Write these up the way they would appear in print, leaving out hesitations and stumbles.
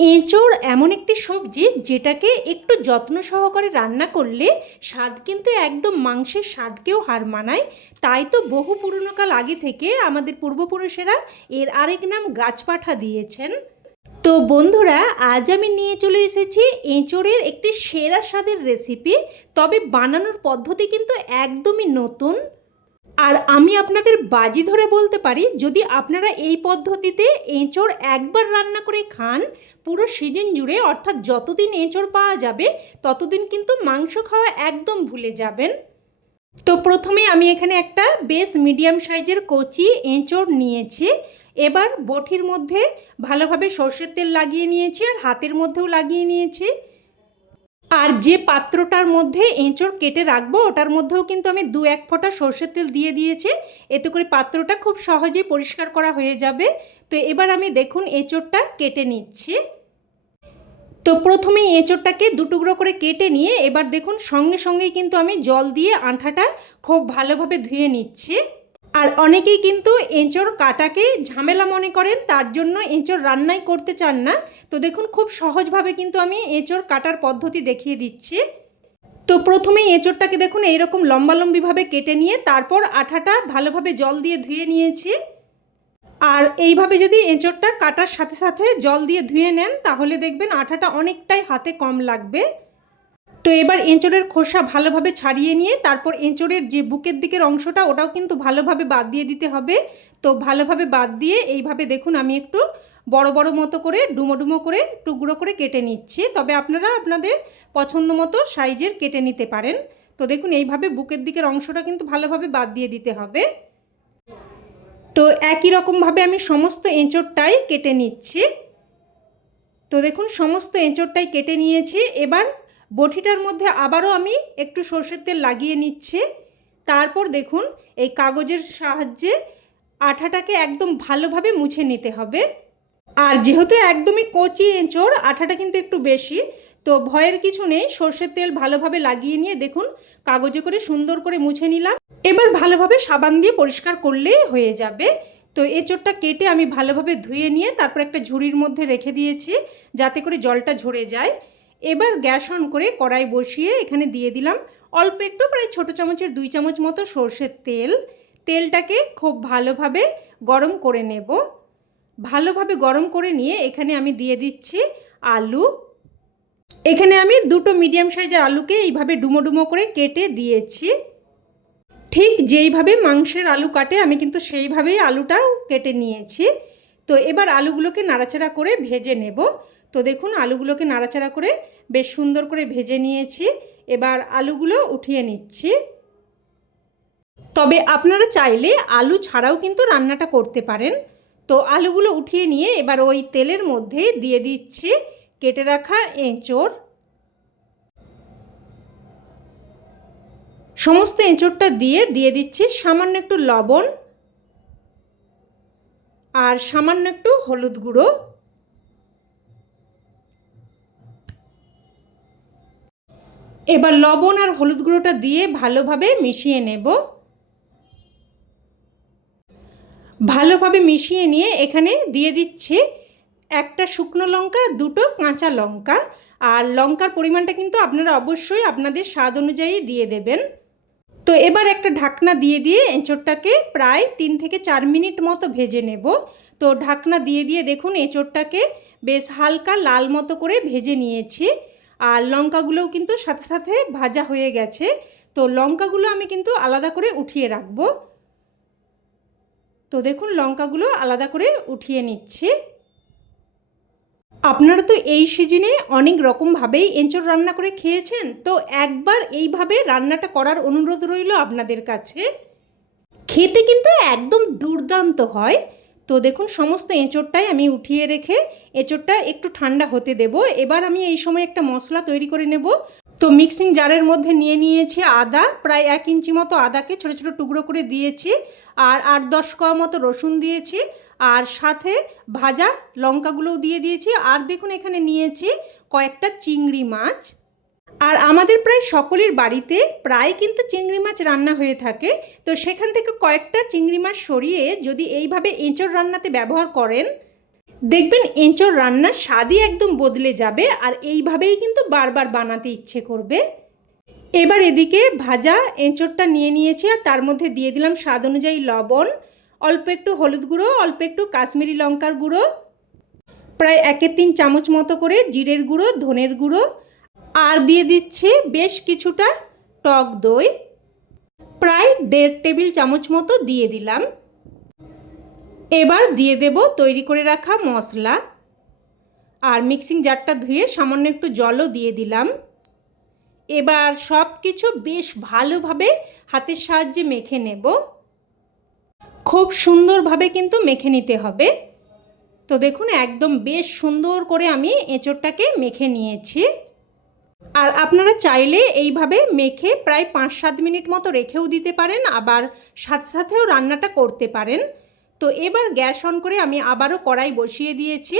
এঁচোড় এমন একটি সবজি যেটাকে একটু যত্ন সহকারে রান্না করলে স্বাদ কিন্তু একদম মাংসের স্বাদকেও হার মানায়। তাই তো বহু পুরনো কাল আগে থেকে আমাদের পূর্বপুরুষেরা এর আরেক নাম গাছপাঠা দিয়েছেন। তো বন্ধুরা, আজ আমি নিয়ে চলে এসেছি এঁচোড়ের একটি সেরা স্বাদের রেসিপি। তবে বানানোর পদ্ধতি কিন্তু একদমই নতুন। আর আমি আপনাদের বাজি ধরে বলতে পারি, যদি আপনারা এই পদ্ধতিতে এঁচোড় একবার রান্না করে খান, পুরো সিজন জুড়ে অর্থাৎ যতদিন এঁচোড় পাওয়া যাবে ততদিন কিন্তু মাংস খাওয়া একদম ভুলে যাবেন। তো প্রথমে আমি এখানে একটা বেশ মিডিয়াম সাইজের কচি এঁচোড় নিয়েছি। এবার বটির মধ্যে ভালোভাবে সর্ষের তেল লাগিয়ে নিয়েছি আর হাতের মধ্যেও লাগিয়ে নিয়েছি। আর যে পাত্রটার মধ্যে এঁচোড় কেটে রাখবো ওটার মধ্যেও কিন্তু আমি 2-1 ফোঁটা সর্ষের তেল দিয়ে দিয়েছি। এতে করে পাত্রটা খুব সহজেই পরিষ্কার করা হয়ে যাবে। তো এবার আমি দেখুন এঁচোড়টা কেটে নিচ্ছি। তো প্রথমেই এঁচোড়টাকে 2 টুকরো করে কেটে নিয়ে এবার দেখুন সঙ্গে সঙ্গেই কিন্তু আমি জল দিয়ে আঁঠাটা খুব ভালোভাবে ধুয়ে নিচ্ছি। আর অনেকেই কিন্তু এঁচোড় কাটাকে ঝামেলা মনে করেন, তার জন্য এঁচোড় রান্নাই করতে চান না। তো দেখুন খুব সহজভাবে কিন্তু আমি এঁচোড় কাটার পদ্ধতি দেখিয়ে দিচ্ছি। তো প্রথমেই এঁচোড়টাকে দেখুন এইরকম লম্বালম্বিভাবে কেটে নিয়ে তারপর আঠাটা ভালোভাবে জল দিয়ে ধুয়ে নিয়েছি। আর এইভাবে যদি এঁচোড়টা কাটার সাথে সাথে জল দিয়ে ধুয়ে নেন তাহলে দেখবেন আঠাটা অনেকটাই হাতে কম লাগবে। তো এবার এঁচোড়ের খোসা ভালোভাবে ছাড়িয়ে নিয়ে তারপর এঁচোড়ের যে বুকের দিকের অংশটা ওটাও কিন্তু ভালোভাবে বাদ দিয়ে দিতে হবে। তো ভালোভাবে বাদ দিয়ে এইভাবে দেখুন আমি একটু বড় বড় মতো করে ডুমো ডুমো করে টুকরো করে কেটে নিচ্ছি। তবে আপনারা আপনাদের পছন্দ মতো সাইজের কেটে নিতে পারেন। তো দেখুন এইভাবে বুকের দিকের অংশটা কিন্তু ভালোভাবে বাদ দিয়ে দিতে হবে। তো একই রকমভাবে আমি সমস্ত এঁচোড়টাই কেটে নিচ্ছি। তো দেখুন সমস্ত এঁচোড়টাই কেটে নিয়েছি। এবার বটিটার মধ্যে আবারও আমি একটু সর্ষের তেল লাগিয়ে নিচ্ছি। তারপর দেখুন এই কাগজের সাহায্যে আঠাটাকে একদম ভালোভাবে মুছে নিতে হবে। আর যেহেতু একদমই কচি এঁচোড়, আঠাটা কিন্তু একটু বেশি। তো ভয়ের কিছু নেই, সর্ষের তেল ভালোভাবে লাগিয়ে নিয়ে দেখুন কাগজে করে সুন্দর করে মুছে নিলাম। এবার ভালোভাবে সাবান দিয়ে পরিষ্কার করলেই হয়ে যাবে। তো এঁচোড়টা কেটে আমি ভালোভাবে ধুয়ে নিয়ে তারপর একটা ঝুড়ির মধ্যে রেখে দিয়েছি যাতে করে জলটা ঝরে যায়। এবার গ্যাস অন করে কড়াই বসিয়ে এখানে দিয়ে দিলাম অল্প একটু, প্রায় ছোটো চামচের 2 চামচ মতো সর্ষের তেল। তেলটাকে খুব ভালোভাবে গরম করে নেব। ভালোভাবে গরম করে নিয়ে এখানে আমি দিয়ে দিচ্ছি আলু। এখানে আমি 2টো মিডিয়াম সাইজের আলুকে এইভাবে ডুমো ডুমো করে কেটে দিয়েছি। ঠিক যেইভাবে মাংসের আলু কাটে আমি কিন্তু সেইভাবেই আলুটাও কেটে নিয়েছি। তো এবার আলুগুলোকে নাড়াচাড়া করে ভেজে নেব। তো দেখুন আলুগুলোকে নাড়াচাড়া করে বেশ সুন্দর করে ভেজে নিয়েছি। এবার আলুগুলো উঠিয়ে নিচ্ছি। তবে আপনারা চাইলে আলু ছাড়াও কিন্তু রান্নাটা করতে পারেন। তো আলুগুলো উঠিয়ে নিয়ে এবার ওই তেলের মধ্যে দিয়ে দিচ্ছি কেটে রাখা এঁচোড়। সমস্ত এঁচোড়টা দিয়ে দিচ্ছি সামান্য একটু লবণ আর সামান্য একটু হলুদ গুঁড়ো। এবার লবণ আর হলুদ গুঁড়োটা দিয়ে ভালোভাবে মিশিয়ে নেব। ভালোভাবে মিশিয়ে নিয়ে এখানে দিয়ে দিচ্ছি একটা শুকনো লঙ্কা, 2টো কাঁচা লঙ্কা। আর লঙ্কার পরিমাণটা কিন্তু আপনারা অবশ্যই আপনাদের স্বাদ অনুযায়ী দিয়ে দেবেন। তো এবার একটা ঢাকনা দিয়ে দিয়ে এঁচোড়টাকে প্রায় 3 থেকে 4 মিনিট মতো ভেজে নেব। তো ঢাকনা দিয়ে দিয়ে দেখুন এঁচোড়টাকে বেশ হালকা লাল মতো করে ভেজে নিয়েছি। আর লঙ্কাগুলোও কিন্তু সাথে সাথে ভাজা হয়ে গেছে। তো লঙ্কাগুলো আমি কিন্তু আলাদা করে উঠিয়ে রাখবো। তো দেখুন লঙ্কাগুলো আলাদা করে উঠিয়ে নিচ্ছি। আপনারা তো এই সিজনে অনেক রকমভাবেই এঁচোড় রান্না করে খেয়েছেন। তো একবার এইভাবে রান্নাটা করার অনুরোধ রইল আপনাদের কাছে। খেতে কিন্তু একদম দুর্দান্ত হয়। তো দেখুন সমস্ত এঁচোড়টাই আমি উঠিয়ে রেখে এঁচোড়টা একটু ঠান্ডা হতে দেব। এবার আমি এই সময় একটা মশলা তৈরি করে নেব। তো মিক্সিং জারের মধ্যে নিয়ে নিয়েছি আদা, প্রায় 1 ইঞ্চি মতো আদাকে ছোটো ছোটো টুকরো করে দিয়েছি। আর 8-10 কোয়া মতো রসুন দিয়েছি। আর সাথে ভাজা লঙ্কাগুলোও দিয়ে দিয়েছি। আর দেখুন এখানে নিয়েছি কয়েকটা চিংড়ি মাছ। আর আমাদের প্রায় সকলের বাড়িতে প্রায় কিন্তু চিংড়ি মাছ রান্না হয়ে থাকে। তো সেখান থেকে কয়েকটা চিংড়ি মাছ সরিয়ে যদি এইভাবে এঁচোড় রান্নাতে ব্যবহার করেন দেখবেন এঁচোড় রান্নার স্বাদই একদম বদলে যাবে, আর এইভাবেই কিন্তু বারবার বানাতে ইচ্ছে করবে। এবার এদিকে ভাজা এঁচোড়টা নিয়ে নিয়েছি, আর তার মধ্যে দিয়ে দিলাম স্বাদ অনুযায়ী লবণ, অল্প একটু হলুদ গুঁড়ো, অল্প একটু কাশ্মীরি লঙ্কার গুঁড়ো, প্রায় 1-3 চামচ মতো করে জিরের গুঁড়ো, ধনের গুঁড়ো, আর দিয়ে দিচ্ছি বেশ কিছুটা টক দই, প্রায় 1.5 টেবিল চামচ মতো দিয়ে দিলাম। এবার দিয়ে দেব তৈরি করে রাখা মশলা, আর মিক্সিং জারটা ধুয়ে সামান্য একটু জলও দিয়ে দিলাম। এবার সব কিছু বেশ ভালোভাবে হাতের সাহায্যে মেখে নেব। খুব সুন্দরভাবে কিন্তু মেখে নিতে হবে। তো দেখুন একদম বেশ সুন্দর করে আমি এঁচোড়টাকে মেখে নিয়েছি। আর আপনারা চাইলে এইভাবে মেখে প্রায় 5-7 মিনিট মতো রেখেও দিতে পারেন, আবার সাথে সাথেও রান্নাটা করতে পারেন। তো এবার গ্যাস অন করে আমি আবারও কড়াই বসিয়ে দিয়েছি,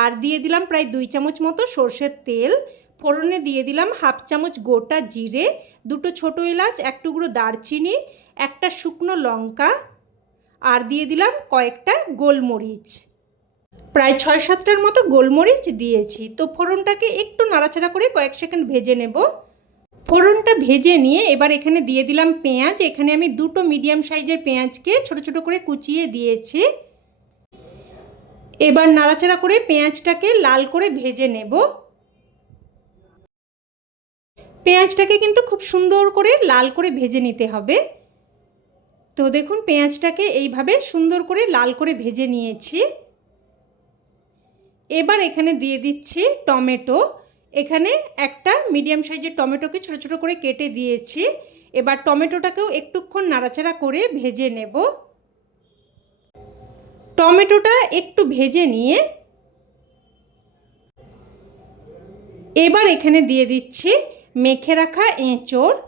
আর দিয়ে দিলাম প্রায় 2 চামচ মতো সর্ষের তেল। ফোড়নে দিয়ে দিলাম 1/2 চামচ গোটা জিরে, 2টো ছোটো এলাচ, 1 টুকরো দারচিনি, 1টা শুকনো লঙ্কা, আর দিয়ে দিলাম কয়েকটা গোলমরিচ, প্রায় 6-7টার মতো গোলমরিচ দিয়েছি। তো ফোড়নটাকে একটু নাড়াচাড়া করে কয়েক সেকেন্ড ভেজে নেব। ফোড়নটা ভেজে নিয়ে এবার এখানে দিয়ে দিলাম পেঁয়াজ। এখানে আমি 2টো মিডিয়াম সাইজের পেঁয়াজকে ছোট ছোট করে কুচিয়ে দিয়েছি। এবার নাড়াচাড়া করে পেঁয়াজটাকে লাল করে ভেজে নেব। পেঁয়াজটাকে কিন্তু খুব সুন্দর করে লাল করে ভেজে নিতে হবে। তো দেখুন পেঁয়াজটাকে এইভাবে সুন্দর করে লাল করে ভেজে নিয়েছি। এবার এখানে দিয়ে দিচ্ছি টমেটো। এখানে একটা মিডিয়াম সাইজের টমেটোকে ছোট ছোট করে কেটে দিয়েছি। এবার টমেটোটাকেও একটুক্ষণ নাড়াচাড়া করে ভেজে নেব। টমেটোটা একটু ভেজে নিয়ে এবার এখানে দিয়ে দিচ্ছি মেখে রাখা এঁচোড়।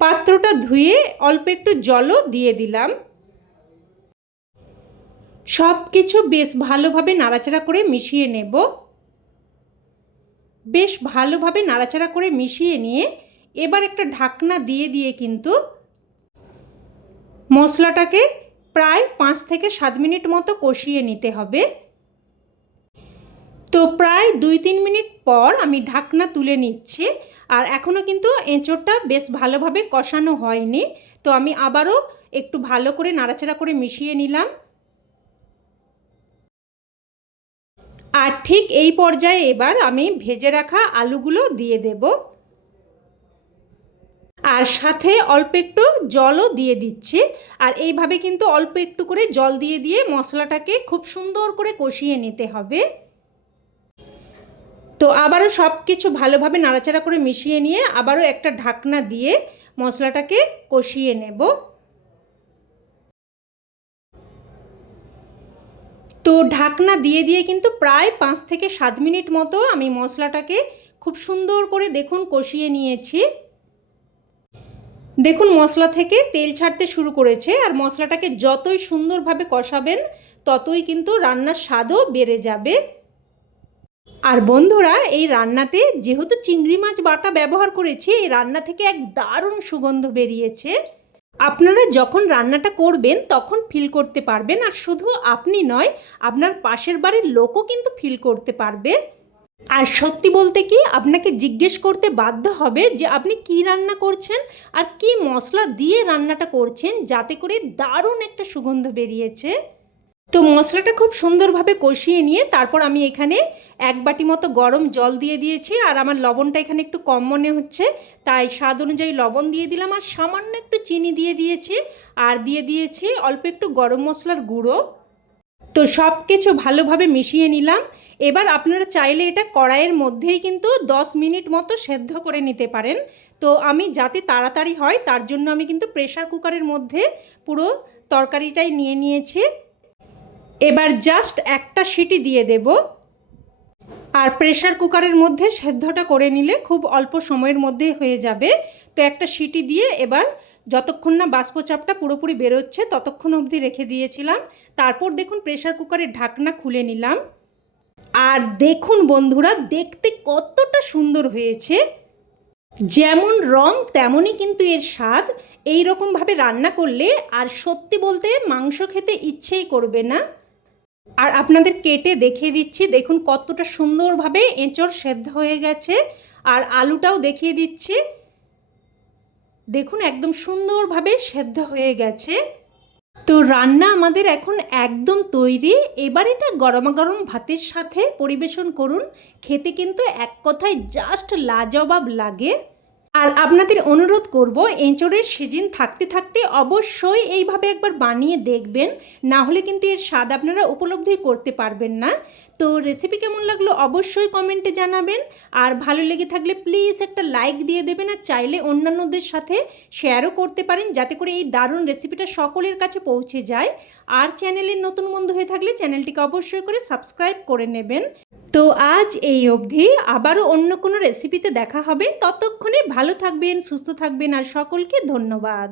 পাত্রটা ধুয়ে অল্প একটু জলও দিয়ে দিলাম। সব কিছু বেশ ভালোভাবে নাড়াচাড়া করে মিশিয়ে নেব। বেশ ভালোভাবে নাড়াচাড়া করে মিশিয়ে নিয়ে এবার একটা ঢাকনা দিয়ে দিয়ে কিন্তু মশলাটাকে প্রায় 5-7 মিনিট মতো কষিয়ে নিতে হবে। তো প্রায় 2-3 মিনিট পর আমি ঢাকনা তুলে নিচ্ছি, আর এখনও কিন্তু এঁচোড়টা বেশ ভালোভাবে কষানো হয়নি। তো আমি আবারও একটু ভালো করে নাড়াচাড়া করে মিশিয়ে নিলাম। আর ঠিক এই পর্যায়ে এবার আমি ভেজে রাখা আলুগুলো দিয়ে দেব, আর সাথে অল্প একটু জলও দিয়ে দিচ্ছি। আর এইভাবে কিন্তু অল্প একটু করে জল দিয়ে দিয়ে মশলাটাকে খুব সুন্দর করে কষিয়ে নিতে হবে। তো আবারও সব কিছু ভালোভাবে নাড়াচাড়া করে মিশিয়ে নিয়ে আবারও একটা ঢাকনা দিয়ে মশলাটাকে কষিয়ে নেব। তো ঢাকনা দিয়ে দিয়ে কিন্তু প্রায় 5-7 মিনিট মতো আমি মশলাটাকে খুব সুন্দর করে দেখুন কষিয়ে নিয়েছি। দেখুন মশলা থেকে তেল ছাড়তে শুরু করেছে, আর মশলাটাকে যতই সুন্দরভাবে কষাবেন ততই কিন্তু রান্নার স্বাদও বেড়ে যাবে। আর বন্ধুরা এই রান্নাতে যেহেতু চিংড়ি মাছ বাটা ব্যবহার করেছি, এই রান্না থেকে এক দারুণ সুগন্ধ বেরিয়েছে। আপনারা যখন রান্নাটা করবেন তখন ফিল করতে পারবেন, আর শুধু আপনি নয় আপনার পাশের বাড়ির লোকও কিন্তু ফিল করতে পারবে। আর সত্যি বলতে কি আপনাকে জিজ্ঞেস করতে বাধ্য হবে যে আপনি কি রান্না করছেন আর কি মশলা দিয়ে রান্নাটা করছেন, যাতে করে দারুণ একটা সুগন্ধ বেরিয়েছে। তো মশলাটা খুব সুন্দরভাবে কষিয়ে নিয়ে তারপর আমি এখানে 1 বাটি মতো গরম জল দিয়ে দিয়েছি। আর আমার লবণটা এখানে একটু কম মনে হচ্ছে, তাই স্বাদ অনুযায়ী লবণ দিয়ে দিলাম, আর সামান্য একটু চিনি দিয়ে দিয়েছি, আর দিয়ে দিয়েছি অল্প একটু গরম মশলার গুঁড়ো। তো সব কিছু ভালোভাবে মিশিয়ে নিলাম। এবার আপনারা চাইলে এটা কড়াইয়ের মধ্যেই কিন্তু 10 মিনিট মতো সেদ্ধ করে নিতে পারেন। তো আমি যাতে তাড়াতাড়ি হয় তার জন্য আমি কিন্তু প্রেসার কুকারের মধ্যে পুরো তরকারিটাই নিয়ে নিয়েছি। এবার জাস্ট একটা সিটি দিয়ে দেব, আর প্রেসার কুকারের মধ্যে সেদ্ধটা করে নিলে খুব অল্প সময়ের মধ্যে হয়ে যাবে। তো একটা সিটি দিয়ে এবার যতক্ষণ না বাষ্পচাপটা পুরোপুরি বেরোচ্ছে ততক্ষণ অবধি রেখে দিয়েছিলাম। তারপর দেখুন প্রেসার কুকারের ঢাকনা খুলে নিলাম, আর দেখুন বন্ধুরা দেখতে কতটা সুন্দর হয়েছে। যেমন রং তেমনই কিন্তু এর স্বাদ। এই রকমভাবে রান্না করলে আর সত্যি বলতে মাংস খেতে ইচ্ছেই করবে না। আর আপনাদের কেটে দেখিয়ে দিচ্ছি, দেখুন কতটা সুন্দরভাবে এঁচড় সেদ্ধ হয়ে গেছে। আর আলুটাও দেখিয়ে দিচ্ছি, দেখুন একদম সুন্দরভাবে সেদ্ধ হয়ে গেছে। তো রান্না আমাদের এখন একদম তৈরি। এবার এটা গরমা গরম ভাতের সাথে পরিবেশন করুন, খেতে কিন্তু এক কথায় জাস্ট লাজবাব লাগে। আর আপনাদের অনুরোধ করব, এঁচড়ের সিজন থাকতে থাকতে অবশ্যই এইভাবে একবার বানিয়ে দেখবেন, না হলে কিন্তু এর স্বাদ আপনারা উপলব্ধি করতে পারবেন না। তো রেসিপি কেমন লাগলো অবশ্যই কমেন্টে জানাবেন। আর ভালো লেগে থাকলে প্লিজ একটা লাইক দিয়ে দেবেন, আর চাইলে অন্যান্যদের সাথে শেয়ারও করতে পারেন, যাতে করে এই দারুণ রেসিপিটা সকলের কাছে পৌঁছে যায়। আর চ্যানেলের নতুন বন্ধু হয়ে থাকলে চ্যানেলটিকে অবশ্যই করে সাবস্ক্রাইব করে নেবেন। তো আজ এই অবধি, আবারও অন্য কোনো রেসিপিতে দেখা হবে। ততক্ষণে ভালো থাকবেন, সুস্থ থাকবেন, আর সকলকে ধন্যবাদ।